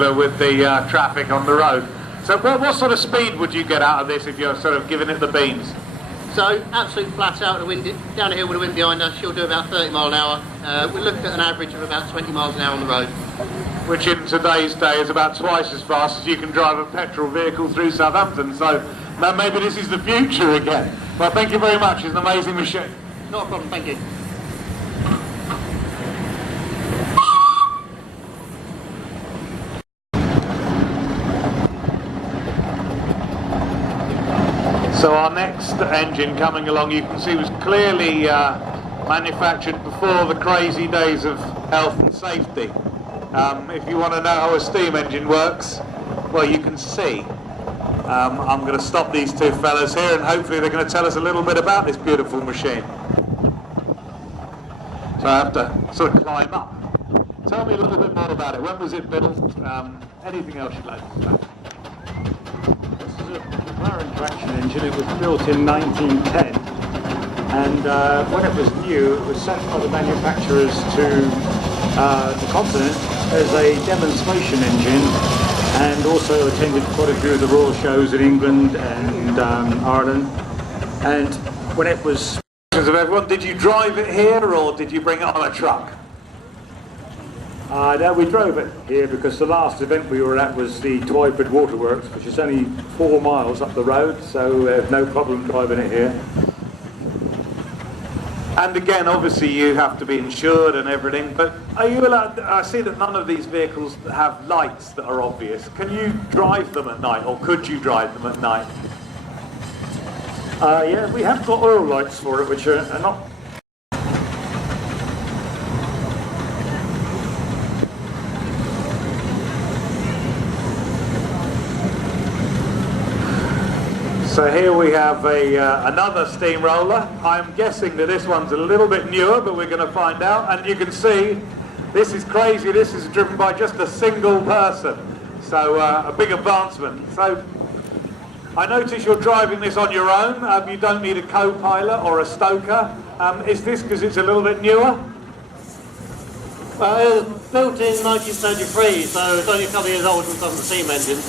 with the traffic on the road. So what sort of speed would you get out of this if you're sort of giving it the beans? So absolute flat out, the wind, down the hill with the wind behind us, you'll do about 30 mile an hour. We're looking at an average of about 20 miles an hour on the road. Which in today's day is about twice as fast as you can drive a petrol vehicle through Southampton. So now maybe this is the future again. Well, thank you very much. It's an amazing machine. Not a problem, thank you. So our next engine coming along, you can see, was clearly manufactured before the crazy days of health and safety. If you want to know how a steam engine works, well, you can see. I'm going to stop these two fellas here and hopefully they're going to tell us a little bit about this beautiful machine. So I have to sort of climb up. Tell me a little bit more about it. When was it built? Anything else you'd like to say? McLaren traction engine. It was built in 1910, and when it was new, it was sent by the manufacturers to the continent as a demonstration engine, and also attended quite a few of the royal shows in England and Ireland. And when it was... Of everyone, did you drive it here or did you bring it on a truck? No, we drove it here because the last event we were at was the Highbridge Waterworks, which is only 4 miles up the road, so no problem driving it here. And again, obviously you have to be insured and everything, but are you allowed, I see that none of these vehicles have lights that are obvious. Can you drive them at night, or could you drive them at night? Yeah, we have got oil lights for it, which are not... So here we have another steamroller. I'm guessing that this one's a little bit newer, but we're going to find out. And you can see, this is crazy. This is driven by just a single person. So a big advancement. So I notice you're driving this on your own. You don't need a co-pilot or a stoker. Is this because it's a little bit newer? It was built in 1973, so it's only a couple of years old since on the steam engine.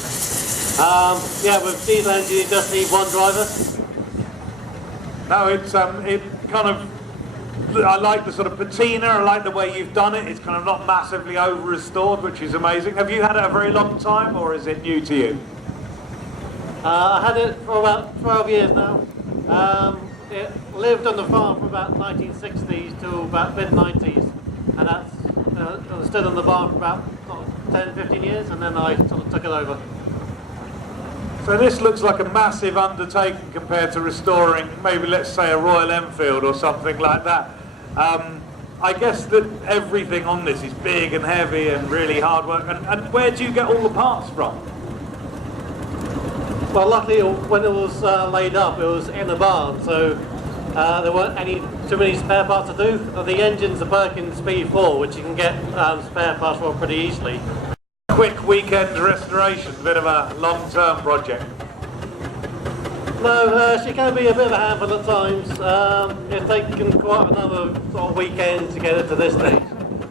Yeah, with diesel engine you just need one driver. No, it's it kind of, I like the sort of patina, I like the way you've done it. It's kind of not massively over-restored, which is amazing. Have you had it a very long time, or is it new to you? I had it for about 12 years now. It lived on the farm from about 1960s to about mid-90s, and that's stood on the barn for about 10, 15 years, and then I sort of took it over. So this looks like a massive undertaking compared to restoring maybe, let's say, a Royal Enfield or something like that. I guess that everything on this is big and heavy and really hard work. And where do you get all the parts from? Well, luckily when it was laid up, it was in the barn, so there weren't too many spare parts to do. The engine's a Perkins P4, which you can get spare parts for pretty easily. Quick weekend restoration, a bit of a long-term project. No, she can be a bit of a handful at times. It's taken quite another sort of weekend to get it to this stage.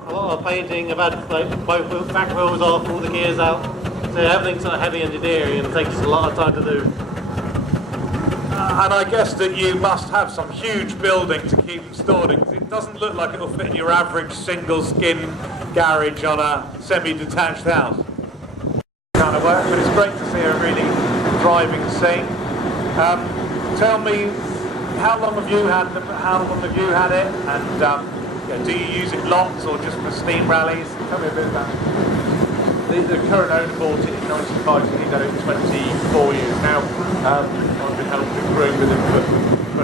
A lot of painting, I've had both back wheels off, all the gears out. So everything's sort of heavy engineering and it takes a lot of time to do. And I guess that you must have some huge building to keep them stored, because it doesn't look like it'll fit in your average single skin garage on a semi-detached house. Kind of work, but it's great to see a really thriving scene. Tell me, how long have you had it, and do you use it lots or just for steam rallies? Tell me a bit about it. The current owner bought it in 95, so he's had it 24 years now. I've been helping to groom with him for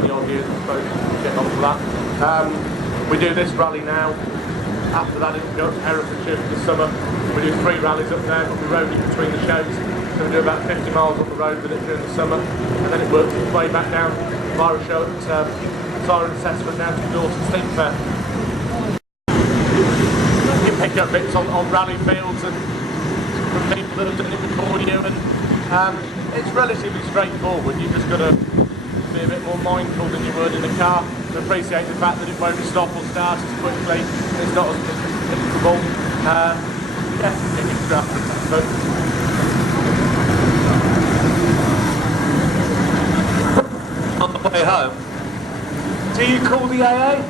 20 odd years, I suppose, getting on for that. We do this rally now. After that, it goes to Herefordshire for the summer. We do 3 rallies up there, but we road it between the shows. So we do about 50 miles on the road with it during the summer, and then it works its way back down via a show at Siren Assessment down to the Dorset Steam Fair. You pick up bits on rally fields and from people that have done it before you, and it's relatively straightforward. You've just got to be a bit more mindful than you would in a car to appreciate the fact that it won't stop or start as quickly. It's not as predictable. Yeah, it's So, On the way home, do you call the AA?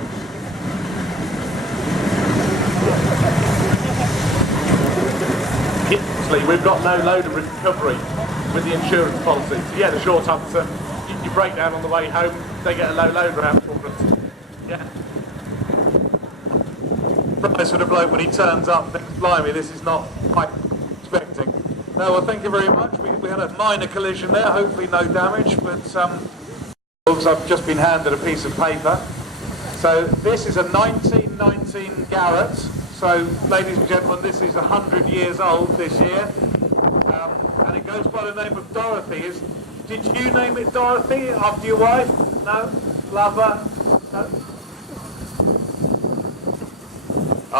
Eastleigh, we've got no load of recovery with the insurance policy. So yeah, the short answer, you break down on the way home, they get a low load around for us. Yeah. Price for the bloke when he turns up, thinks, blimey, this is not quite expecting. No, well, thank you very much. We had a minor collision there, hopefully no damage, but I've just been handed a piece of paper. So this is a 1919 Garrett. So, ladies and gentlemen, this is 100 years old this year, and it goes by the name of Dorothy. Did you name it Dorothy after your wife? No? Lover? No?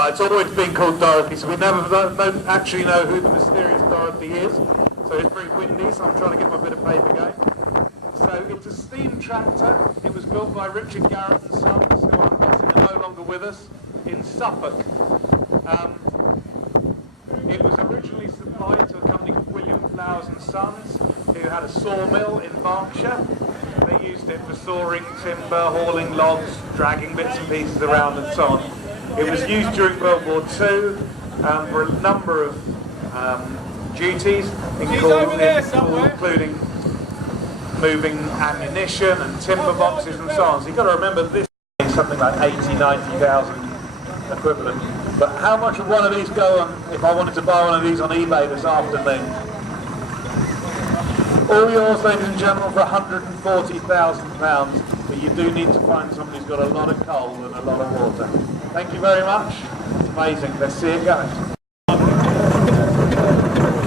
It's always been called Dorothy, so we don't actually know who the mysterious Dorothy is. So it's very windy, so I'm trying to get my bit of paper going. So it's a steam tractor. It was built by Richard Garrett and Sons, who I'm guessing are no longer with us, in Suffolk. It was originally supplied to a company called William Flowers and Sons, who had a sawmill in Berkshire. They used it for sawing timber, hauling logs, dragging bits and pieces around and so on. It was used during World War II for a number of duties, including moving ammunition and timber boxes and so on. So you've got to remember this is something like 90,000 equivalent. But how much would one of these go on if I wanted to buy one of these on eBay this afternoon? All yours, ladies and gentlemen, for £140,000. But you do need to find somebody who's got a lot of coal and a lot of water. Thank you very much. It's amazing. Let's see it going.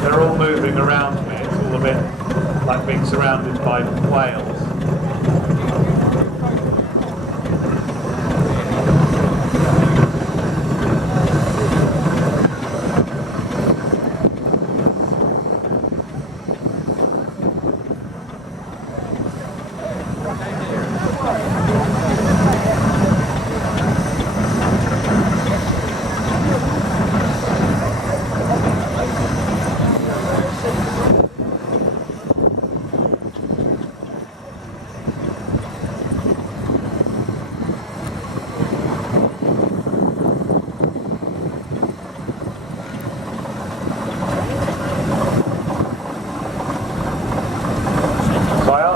They're all moving around me. It's all a bit like being surrounded by whales.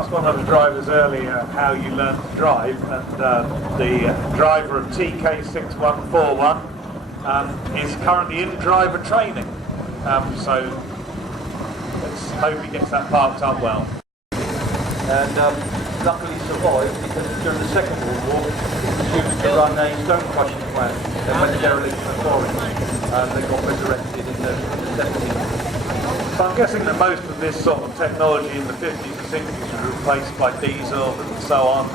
One of the drivers earlier how you learned to drive, and the driver of TK6141 is currently in driver training, so let's hope he gets that parked up well. And luckily survived because during the Second World War it was used to run a stone crushing plant that went derelict in the forest, and they got resurrected in the 70s. So I'm guessing that most of this sort of technology in the 50s and 60s was replaced by diesel and so on,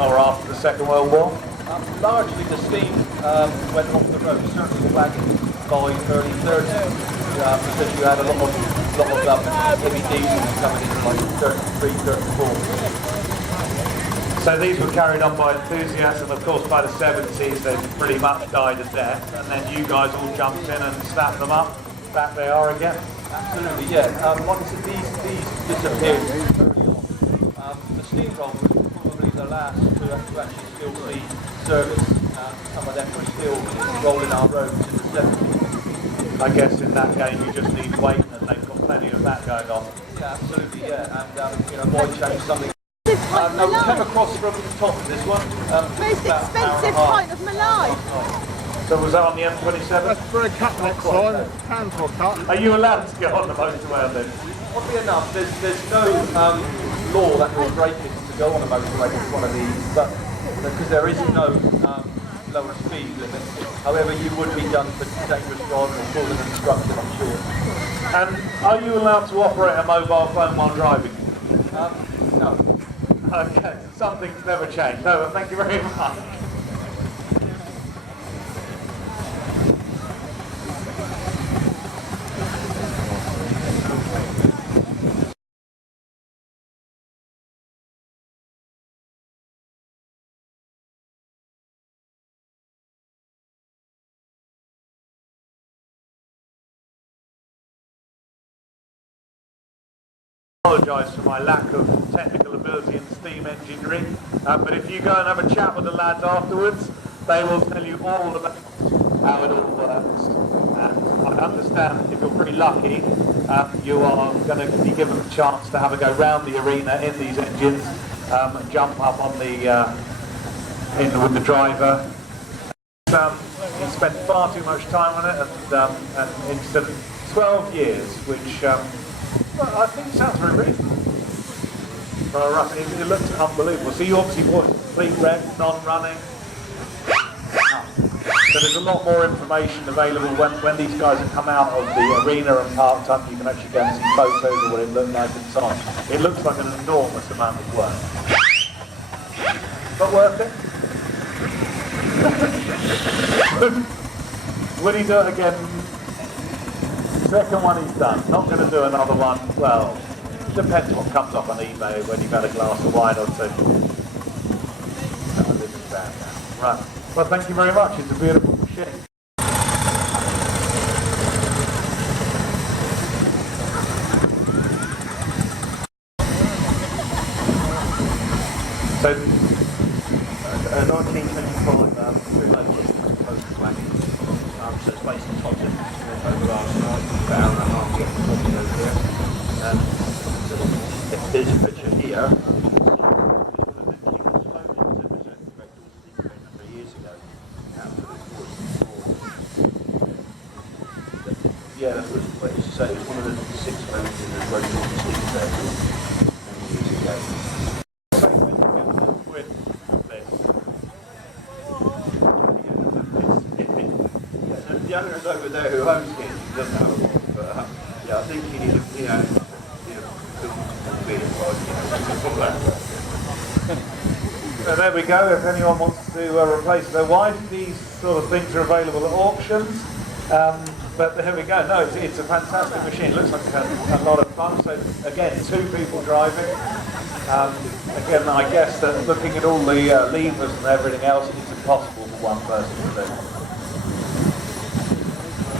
or after the Second World War? Largely the steam went off the road, certainly the wagons by early 30s, because you had a lot of heavy diesel coming in like 33, 34. So these were carried on by enthusiasts, and of course by the 70s they pretty much died a death, and then you guys all jumped in and snapped them up. Back they are again. Absolutely, yeah. Like I said, these disappeared early on. The steam roller was probably the last to actually still be serviced. Some of them were still rolling our roads in the 70s. I guess in that game you just need weight, and they've got plenty of that going on. Yeah, absolutely, yeah. And why change something? Now we came across from the top of this one. Most expensive pint of Malai. So was that on the M27? That's for a cut next time. Hands for a cut. Are you allowed to go on the motorway then? Oddly enough, there's no law that will break it to go on a motorway with one of these, but because there is no lower speed limit. However, you would be done for dangerous driving or full unobstructed, I'm sure. And are you allowed to operate a mobile phone while driving? No. Okay, something's never changed. No, but thank you very much. apologise for my lack of technical ability in steam engineering, but if you go and have a chat with the lads afterwards, they will tell you all about how it all works. And I understand if you're pretty lucky, you are going to be given the chance to have a go round the arena in these engines, and jump up on the with the driver. He spent far too much time on it, and instead of 12 years, which well, I think sounds very reasonable. It looks unbelievable. So you obviously bought complete wreck, non-running. So there's a lot more information available when these guys have come out of the arena and parked up. You can actually get and see photos of what it looked like inside. It looks like an enormous amount of work. But worth it. Will he do it again? Second one he's done. Not going to do another one. Well, depends what comes up on eBay when you've had a glass of wine or two. Right. Well, thank you very much. It's a beautiful machine. So, 1925, through located wagon. So it's basically top over last night, about an hour and a half getting coffee over there. So there's a picture here. Yeah, that was the place. So it was one of the 6 boats in the Road Steam Tractors many years ago. The owner is over there who owns it. He doesn't have a lot, but yeah, I think he needs So there we go. If anyone wants to replace their wife, these sort of things are available at auctions. But there we go. No, it's a fantastic machine. It looks like a lot of fun. So again, 2 people driving. Again, I guess that looking at all the levers and everything else, it's impossible for one person to do.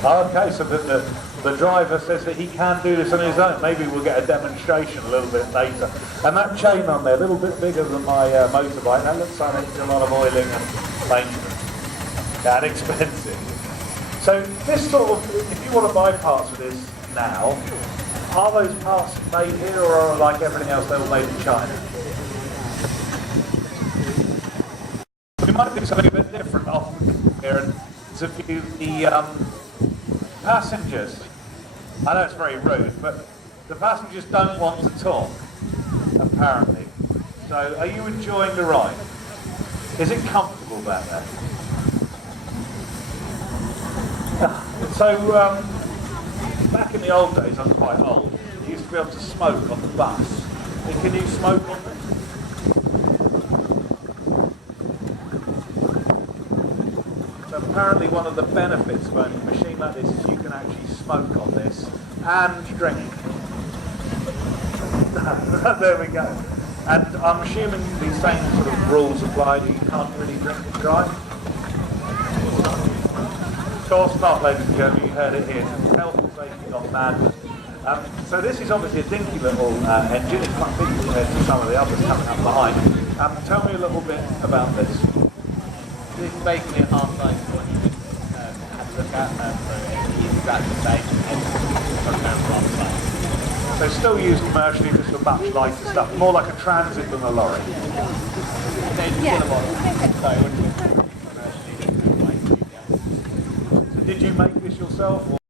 Okay, so the driver says that he can do this on his own. Maybe we'll get a demonstration a little bit later. And that chain on there, a little bit bigger than my motorbike. That looks like it's a lot of oiling and maintenance. That expensive. So this sort of, if you want to buy parts for this now, are those parts made here or are like everything else they were made in China? We might do something a bit different off here and to view the passengers. I know it's very rude, but the passengers don't want to talk, apparently. So are you enjoying the ride? Is it comfortable back there? So, back in the old days, I'm quite old, you used to be able to smoke on the bus. And can you smoke on this? So apparently one of the benefits of owning a machine like this is you can actually smoke on this and drink. There we go. And I'm assuming the same sort of rules apply that you can't really drink and drive? Of course not, ladies and gentlemen, you heard it here. Health and safety gone mad. So this is obviously a dinky little engine. It's quite big compared to some of the others coming up behind. Tell me a little bit about this. This is basically a half-size one you can have a look at. So it's exactly the same. So still used commercially, just for much lighter stuff. More like a transit than a lorry. So did you make this yourself?